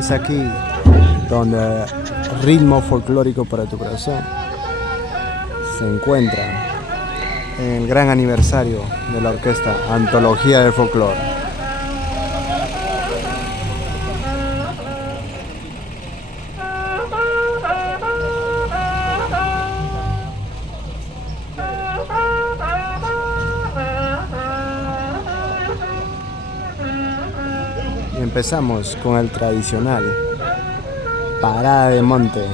Es aquí donde ritmo folclórico para tu corazón se encuentra en el gran aniversario de la orquesta Antología del Folclore. Y empezamos con el tradicional parada de monte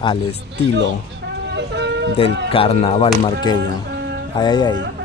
al estilo del carnaval marqueño. Ay, ay, ay.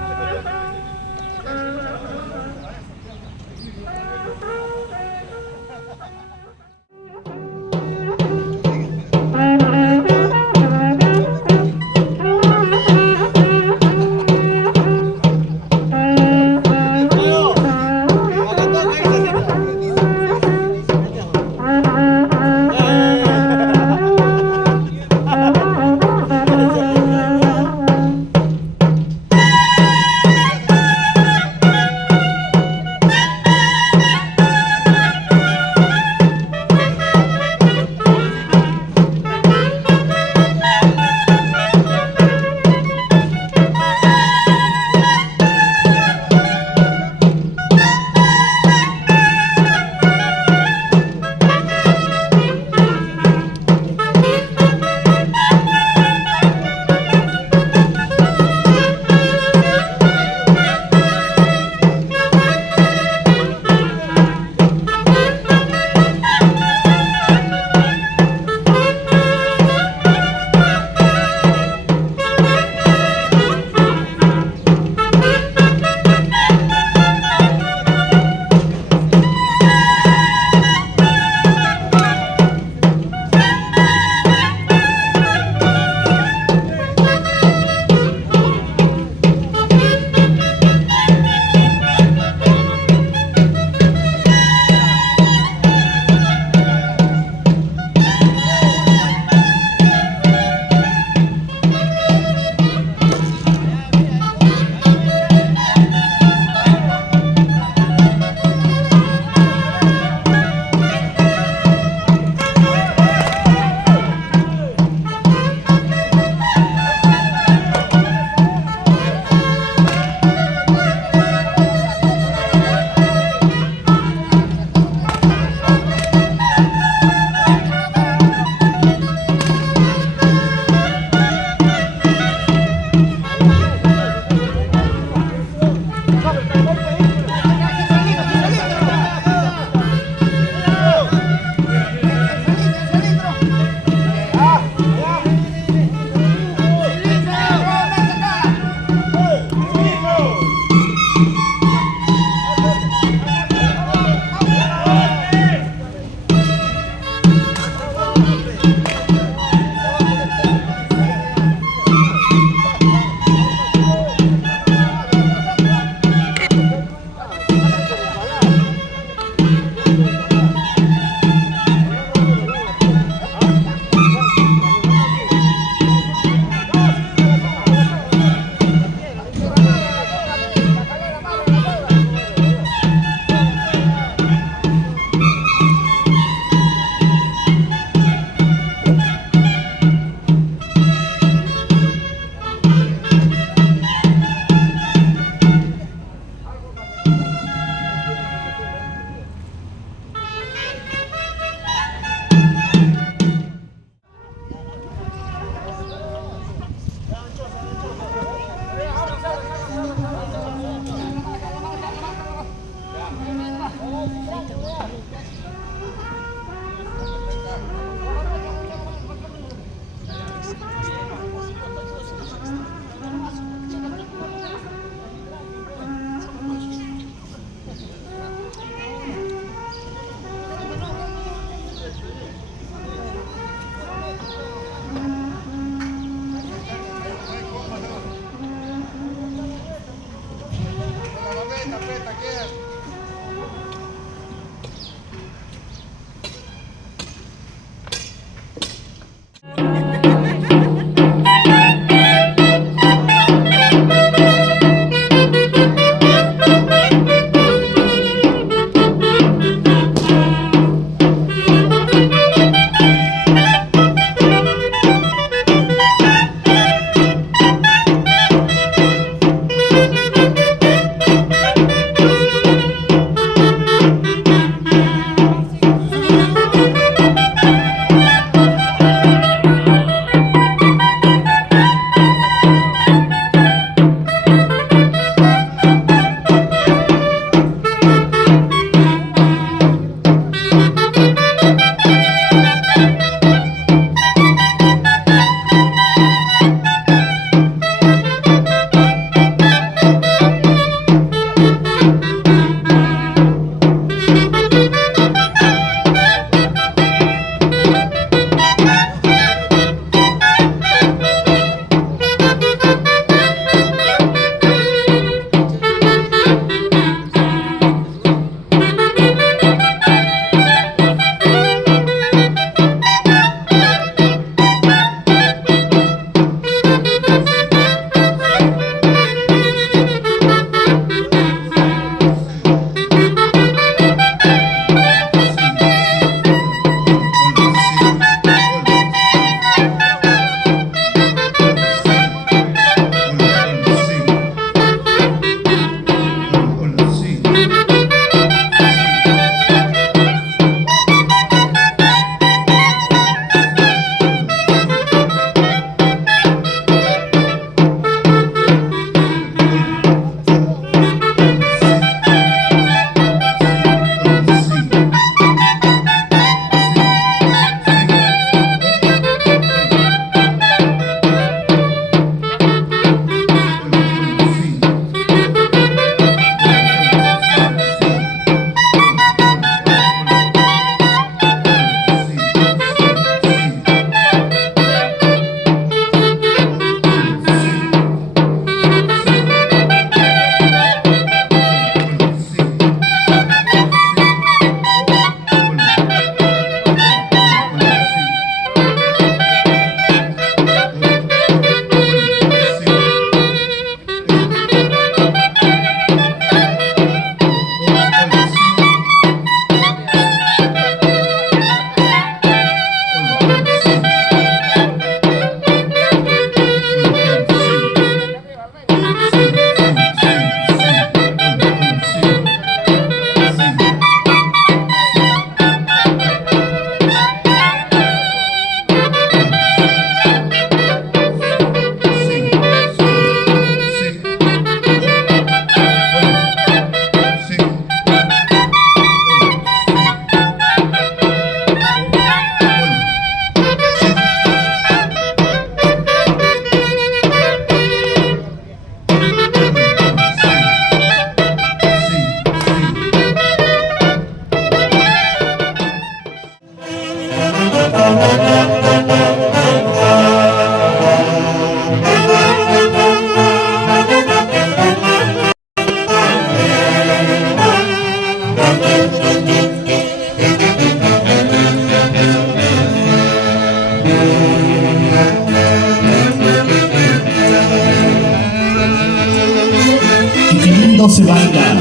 no se baila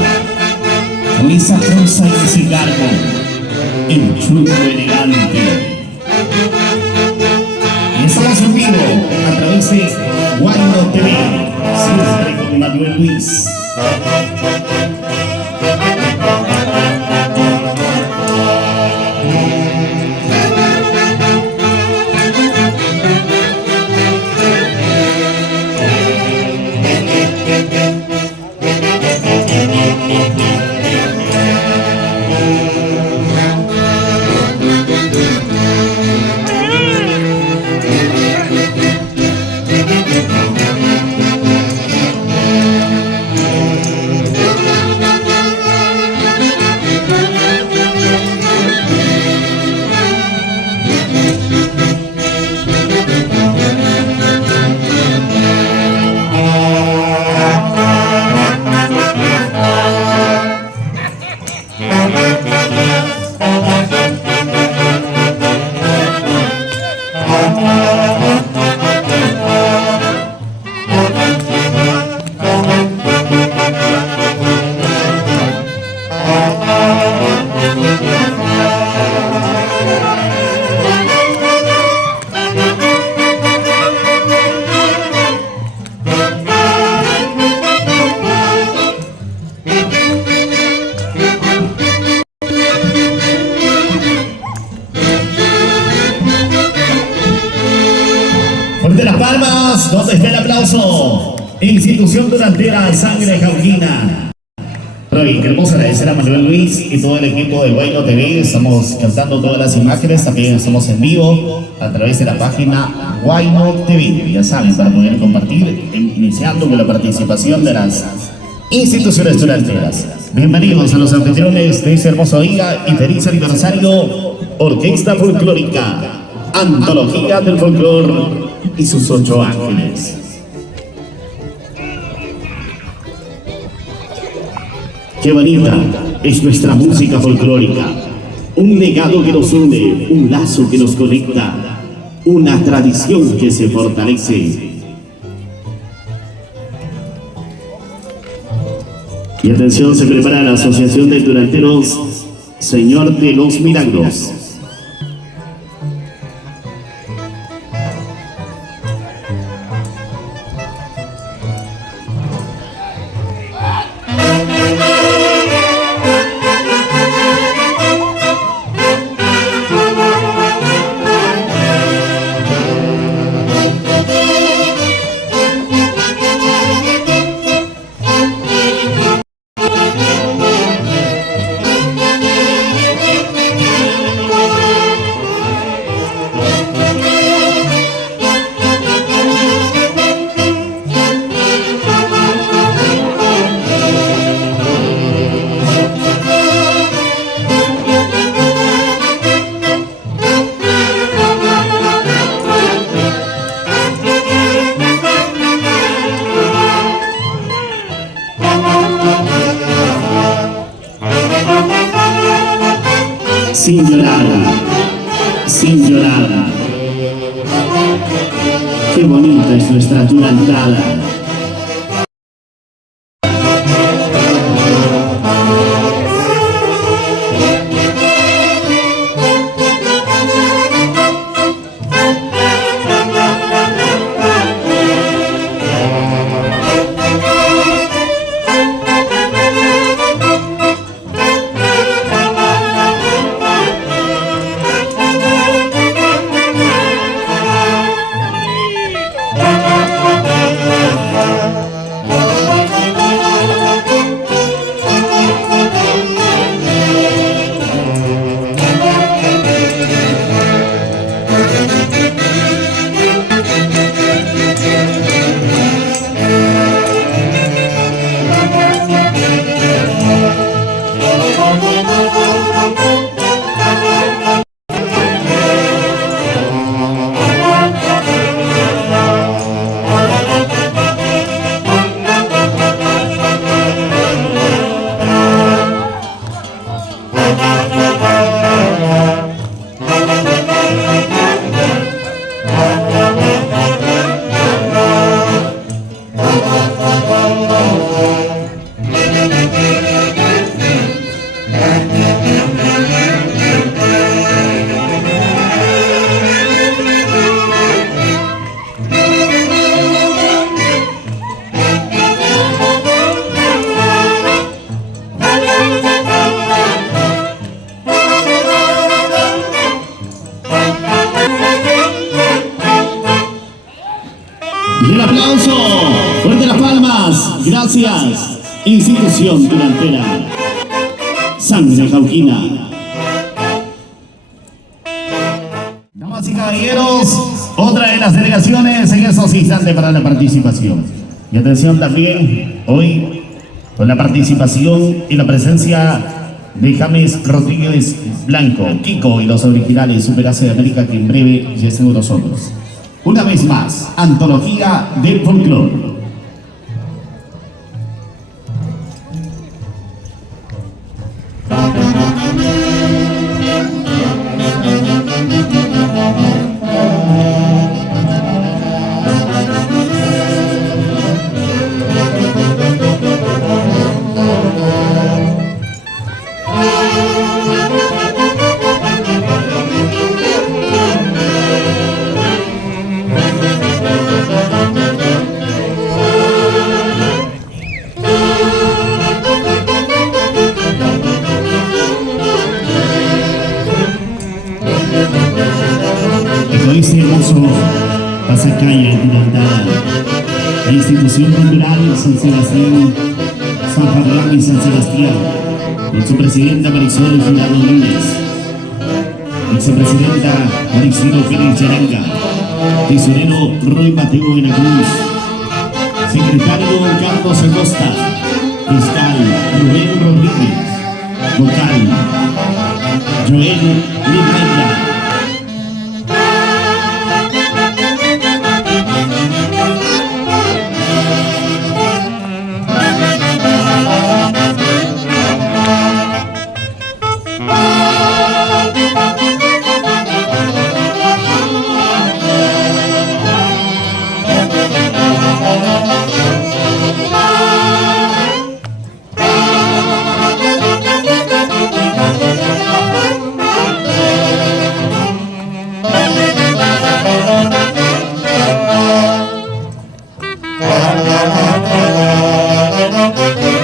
con esa cosa y ese garbo, el chulo elegante. Y estamos en vivo a través de Guayno TV, siempre con Manuel Luis. Fuerte las palmas, ¿dónde está el aplauso? Institución Durantera Sangre Cauquina. Queremos agradecer a Manuel Luis y todo el equipo de Guayno TV. Estamos cantando todas las imágenes, también estamos en vivo a través de la página Guayno TV. Ya saben, para poder compartir, iniciando con la participación de las instituciones duranteras. Bienvenidos a los anfitriones de este hermoso día y feliz aniversario, Orquesta Folclórica, Antología del Folclor y sus 8 ángeles. Qué bonita es nuestra música folclórica, un legado que nos une, un lazo que nos conecta, una tradición que se fortalece. Y atención, se prepara la Asociación de Duranteros Señor de los Milagros. Sin llorar, sin llorar. Qué bonita es nuestra durantada. Y el aplauso, fuerte las palmas, gracias. Institución Delantera Sangre Jauquina. Damas y caballeros, otra de las delegaciones en estos instantes para la participación. Y atención también, hoy con la participación y la presencia de James Rodríguez Blanco, Kiko y los originales Superace de América, que en breve ya estén con nosotros. Una vez más, antología del folclore. Este hermoso pasacaya inundada, la institución cultural San Sebastián, San Fabián y San Sebastián, con su presidenta Marisol Girado Núñez, vicepresidenta Maricelo Pérez Charanga, tesorero Roy Mateo de la Cruz, secretario Carlos Acosta, fiscal Rubén Rodríguez, vocal Joel Limaira.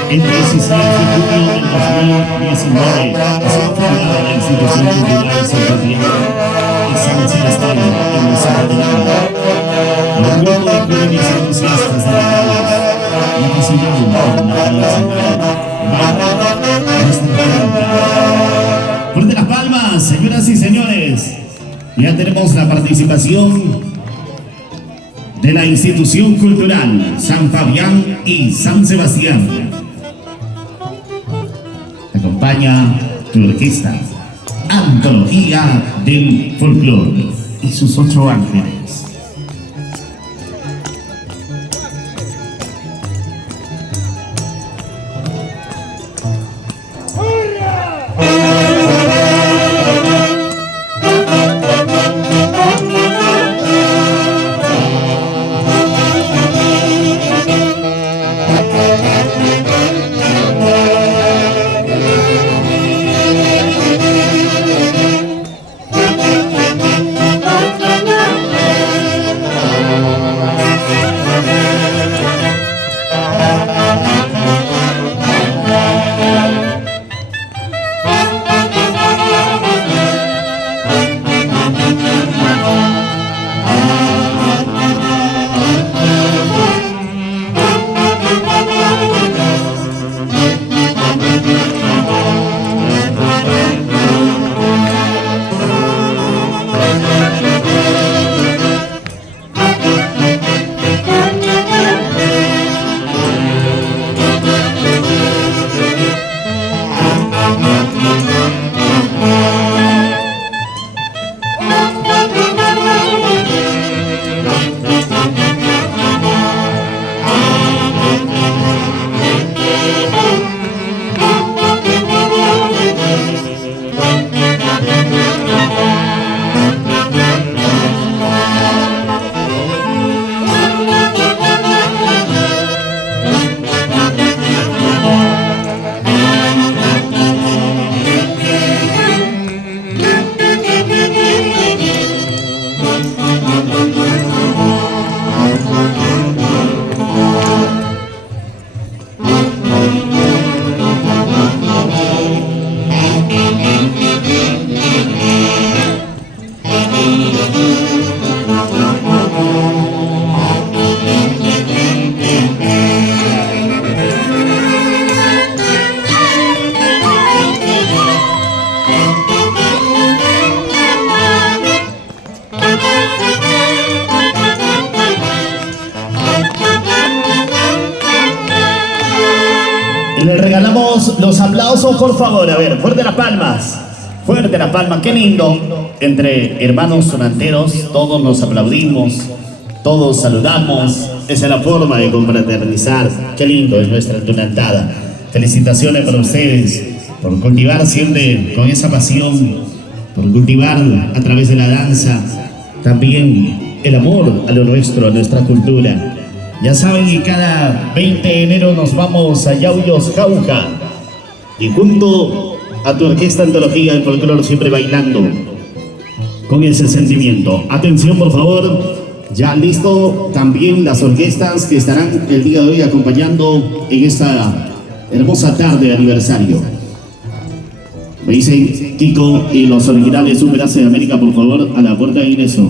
El 16 de junio del 2019 ha sido fundada la institución cultural San Fabián y San Sebastián en la Sala de la un grupo de jóvenes entusiastas de la calles y aficionados por la calle central. Fuerte las palmas, señoras y señores. Ya tenemos la participación de la institución cultural San Fabián y San Sebastián. Acompaña tu orquesta, Antología del Folclore y sus 8 ángeles. le regalamos los aplausos, por favor. A ver, fuerte las palmas. Fuerte las palmas, qué lindo. Entre hermanos sonanteros, todos nos aplaudimos, todos saludamos. Esa es la forma de confraternizar. Qué lindo es nuestra tunantada. Felicitaciones para ustedes por cultivar siempre con esa pasión, por cultivar a través de la danza también el amor a lo nuestro, a nuestra cultura. Ya saben que cada 20 de enero nos vamos a Yauyos, Jauja, y junto a tu orquesta Antología del Folclor siempre bailando con ese sentimiento. Atención, por favor, ya listo también las orquestas que estarán el día de hoy acompañando en esta hermosa tarde de aniversario. Me dicen Kiko y los originales Super de América, por favor, a la puerta de ingreso.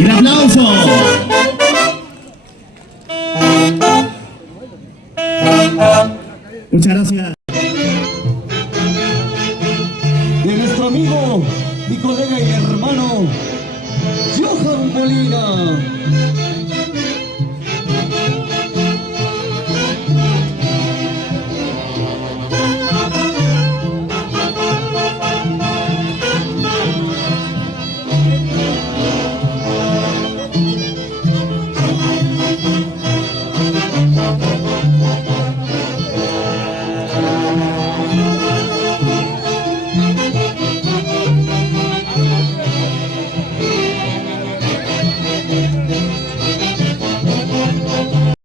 ¡Un aplauso! Muchas gracias. De nuestro amigo, mi colega y hermano, Johan Molina.